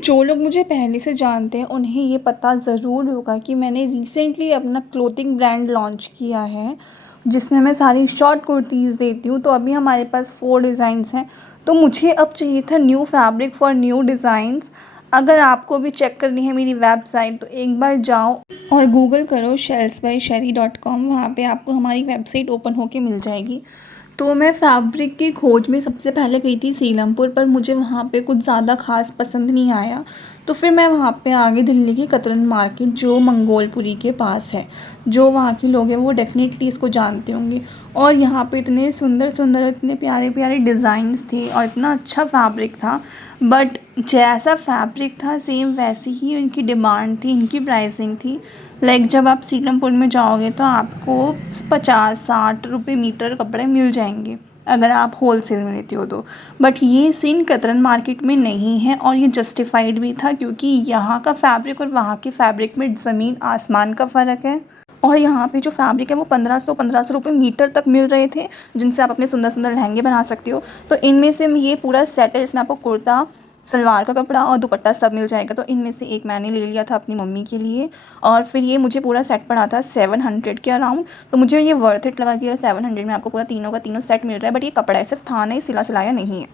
जो लोग मुझे पहले से जानते हैं उन्हें ये पता ज़रूर होगा कि मैंने रिसेंटली अपना क्लोथिंग ब्रांड लॉन्च किया है, जिसमें मैं सारी शॉर्ट कुर्तीज़ देती हूँ। तो अभी हमारे पास 4 डिज़ाइंस हैं। तो मुझे अब चाहिए था new fabric for new designs. अगर आपको भी चेक करनी है मेरी वेबसाइट तो एक बार जाओ और गूगल करो shells by sherry.com। वहाँ पे आपको हमारी वेबसाइट ओपन होके मिल जाएगी। तो मैं फैब्रिक की खोज में सबसे पहले गई थी सीलमपुर, पर मुझे वहाँ पे कुछ ज़्यादा ख़ास पसंद नहीं आया। तो फिर मैं वहाँ पे आ गई दिल्ली की कतरन मार्केट, जो मंगोलपुरी के पास है। जो वहाँ के लोग हैं वो डेफ़िनेटली इसको जानते होंगे। और यहाँ पे इतने सुंदर सुंदर, इतने प्यारे प्यारे डिज़ाइंस थे और इतना अच्छा फैब्रिक था। बट जैसा फैब्रिक था सेम वैसी ही इनकी डिमांड थी, इनकी प्राइसिंग थी। लाइक जब आप सीलमपुर में जाओगे तो आपको 50-60 रुपये मीटर कपड़े मिल जाएंगे, अगर आप होल सेल में लेते हो तो। बट ये सीन कतरन मार्केट में नहीं है, और ये जस्टिफाइड भी था क्योंकि यहाँ का फैब्रिक और वहाँ के फैब्रिक में ज़मीन आसमान का फ़र्क है। और यहाँ पे जो फैब्रिक है वो 1500 रुपये मीटर तक मिल रहे थे, जिनसे आप अपने सुंदर सुंदर लहंगे बना सकते हो। तो इनमें से ये पूरा सेट है, इसमें आपको कुर्ता, सलवार का कपड़ा और दुपट्टा सब मिल जाएगा। तो इनमें से एक मैंने ले लिया था अपनी मम्मी के लिए, और फिर ये मुझे पूरा सेट पड़ा था 700 के अराउंड। तो मुझे ये वर्थ इट लगा कि 700 में आपको पूरा तीनों का तीनों सेट मिल रहा है। बट ये कपड़ा है, सिर्फ था नहीं, सिला सिलाया नहीं है,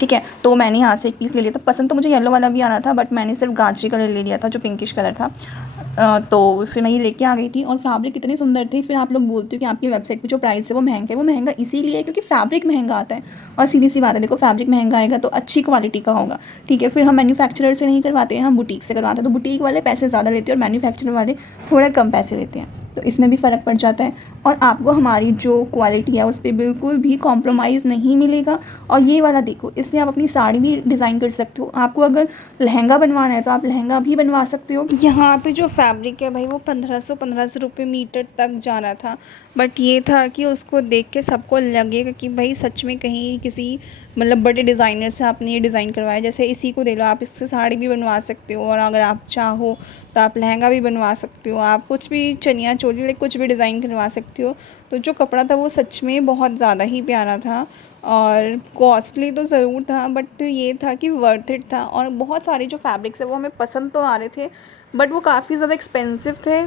ठीक है। तो मैंने यहाँ से एक पीस ले लिया था। पसंद तो मुझे येलो वाला भी आना था, बट मैंने सिर्फ गाजरी कलर ले लिया था, जो पिंकिश कलर था। तो फिर मैं ये लेके आ गई थी, और फैब्रिक इतने सुंदर थे। फिर आप लोग बोलते हो कि आपकी वेबसाइट पे जो प्राइस है वो महंगा है। वो महंगा इसीलिए है क्योंकि फैब्रिक महंगा आता है। और सीधी सी बात है, देखो फैब्रिक महंगा आएगा तो अच्छी क्वालिटी का होगा, ठीक है। फिर हम मैन्युफैक्चरर से नहीं करवाते हैं, हम बुटीक से करवाते हैं। तो बुटीक वाले पैसे ज़्यादा लेते हैं और मैन्युफैक्चरर वाले थोड़ा कम पैसे लेते हैं। तो इसमें भी फ़र्क पड़ जाता है। और आपको हमारी जो क्वालिटी है उस पर बिल्कुल भी कॉम्प्रोमाइज़ नहीं मिलेगा। और ये वाला देखो, इससे आप अपनी साड़ी भी डिज़ाइन कर सकते हो। आपको अगर लहंगा बनवाना है तो आप लहंगा भी बनवा सकते हो। यहाँ पे जो फैब्रिक है भाई, वो 1500 रुपये मीटर तक जा रहा था। बट ये था कि उसको देख के सबको लगेगा कि भाई सच में कहीं किसी मतलब बड़े डिज़ाइनर से आपने ये डिज़ाइन करवाया। जैसे इसी को दे लो, आप इससे साड़ी भी बनवा सकते हो, और अगर आप चाहो तो आप लहंगा भी बनवा सकते हो। आप कुछ भी चनिया चोली लाइक कुछ भी डिज़ाइन करवा सकते हो। तो जो कपड़ा था वो सच में बहुत ज़्यादा ही प्यारा था, और कॉस्टली तो ज़रूर था, बट ये था कि वर्थ इट था। और बहुत सारे जो फैब्रिक्स है वो हमें पसंद तो आ रहे थे, बट वो काफ़ी ज़्यादा एक्सपेंसिव थे।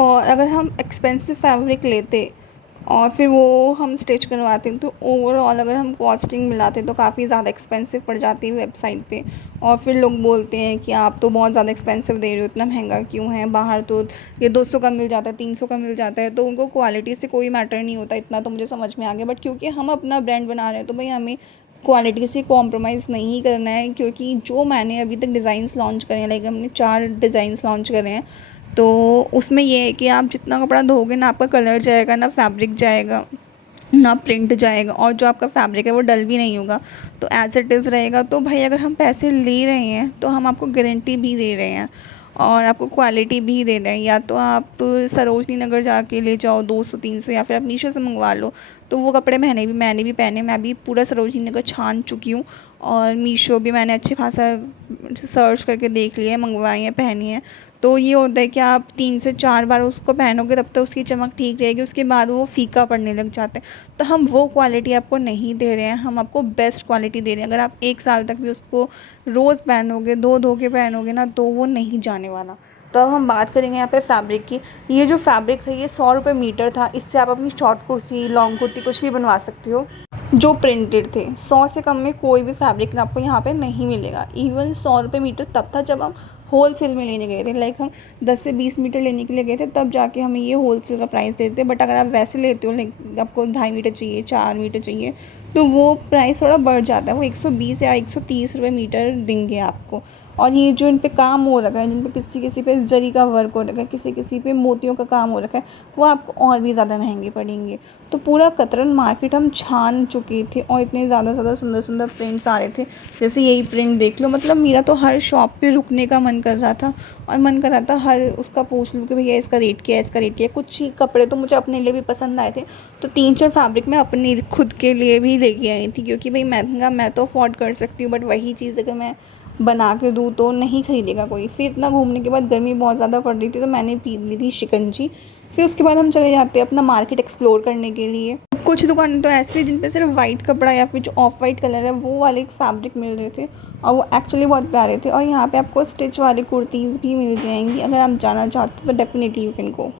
और अगर हम एक्सपेंसिव फैब्रिक लेते और फिर वो हम स्टिच करवाते तो ओवरऑल अगर हम कॉस्टिंग मिलाते तो काफ़ी ज़्यादा एक्सपेंसिव पड़ जाती है वेबसाइट पे। और फिर लोग बोलते हैं कि आप तो बहुत ज़्यादा एक्सपेंसिव दे रहे हो, इतना महंगा क्यों है, बाहर तो ये 200 का मिल जाता है, 300 का मिल जाता है। तो उनको क्वालिटी से कोई मैटर नहीं होता, इतना तो मुझे समझ में आ गया। बट क्योंकि हम अपना ब्रांड बना रहे हैं तो भाई हमें क्वालिटी से कॉम्प्रोमाइज़ नहीं करना है। क्योंकि जो मैंने अभी तक डिज़ाइंस लॉन्च करे हैं, लाइक हमने 4 डिज़ाइंस लॉन्च करे हैं, तो उसमें ये है कि आप जितना कपड़ा धोगे ना आपका कलर जाएगा, ना फैब्रिक जाएगा, ना प्रिंट जाएगा, और जो आपका फैब्रिक है वो डल भी नहीं होगा, तो एज़ इट इज़ रहेगा। तो भाई अगर हम पैसे ले रहे हैं तो हम आपको गारंटी भी दे रहे हैं और आपको क्वालिटी भी दे रहे हैं। या तो आप सरोजनी नगर जाके ले जाओ 200-300, या फिर आप मीशो से मंगवा लो। तो वो कपड़े मैंने भी पहने, मैं भी पूरा सरोजनी नगर छान चुकी हूँ, और मीशो भी मैंने अच्छे खासा सर्च करके देख लिया है, मंगवाई है, पहनी है। तो ये होता है कि आप 3 से 4 बार उसको पहनोगे तब तक उसकी चमक ठीक रहेगी, उसके बाद वो फीका पड़ने लग जाता है। तो हम वो क्वालिटी आपको नहीं दे रहे हैं, हम आपको बेस्ट क्वालिटी दे रहे हैं। अगर आप 1 साल तक भी उसको रोज़ पहनोगे, धो के पहनोगे ना, तो वो नहीं जाने वाला। तो अब हम बात करेंगे यहाँ पे फैब्रिक की। ये जो फैब्रिक था ये 100 रुपये मीटर था। इससे आप अपनी शॉर्ट कुर्ती, लॉन्ग कुर्ती कुछ भी बनवा सकते हो जो प्रिंटेड थे। 100 से कम में कोई भी फैब्रिक आपको यहाँ पे नहीं मिलेगा। इवन 100 रुपये मीटर तब था जब हम होल सेल में लेने गए थे, लाइक हम 10 से 20 मीटर लेने के लिए गए थे, तब जाके हमें ये होल सेल का प्राइस देते। बट अगर आप वैसे लेते हो, लाइक आपको 2.5 मीटर चाहिए, 4 मीटर चाहिए, तो वो प्राइस थोड़ा बढ़ जाता है। वो 120 या 130 रुपये मीटर देंगे आपको। और ये जो इन पे काम हो रखा है, जिन पे किसी किसी पे जरी का वर्क हो रखा है, किसी किसी पे मोतियों का काम हो रखा है, वो आपको और भी ज़्यादा महंगे पड़ेंगे। तो पूरा कतरन मार्केट हम छान चुके थे, और इतने ज़्यादा सुंदर सुंदर प्रिंट्स आ रहे थे। जैसे यही प्रिंट देख लो, मतलब मेरा तो हर शॉप पे रुकने का मन कर रहा था, और मन कर रहा था हर उसका पूछ लूँ कि भैया इसका रेट क्या है, इसका रेट क्या है। कुछ ही कपड़े तो मुझे अपने लिए भी पसंद आए थे, तो 3-4 फैब्रिक मैं अपने खुद के लिए भी लेके आई थी। क्योंकि भाई महंगा मैं तो अफोर्ड कर सकती हूँ, बट वही चीज़ अगर मैं बना के दूँ तो नहीं ख़रीदेगा कोई। फिर इतना घूमने के बाद गर्मी बहुत ज़्यादा पड़ रही थी, तो मैंने पी ली थी शिकंजी। फिर उसके बाद हम चले जाते हैं अपना मार्केट एक्सप्लोर करने के लिए। कुछ दुकानें तो ऐसी थी जिन पे सिर्फ वाइट कपड़ा या फिर जो ऑफ वाइट कलर है वो वाले फैब्रिक मिल रहे थे और वो एक्चुअली बहुत प्यारे थे। और यहाँ पे आपको स्टिच वाली कुर्तीज़ भी मिल जाएंगी। अगर आप जाना चाहते हो तो डेफिनेटली यू कैन गो।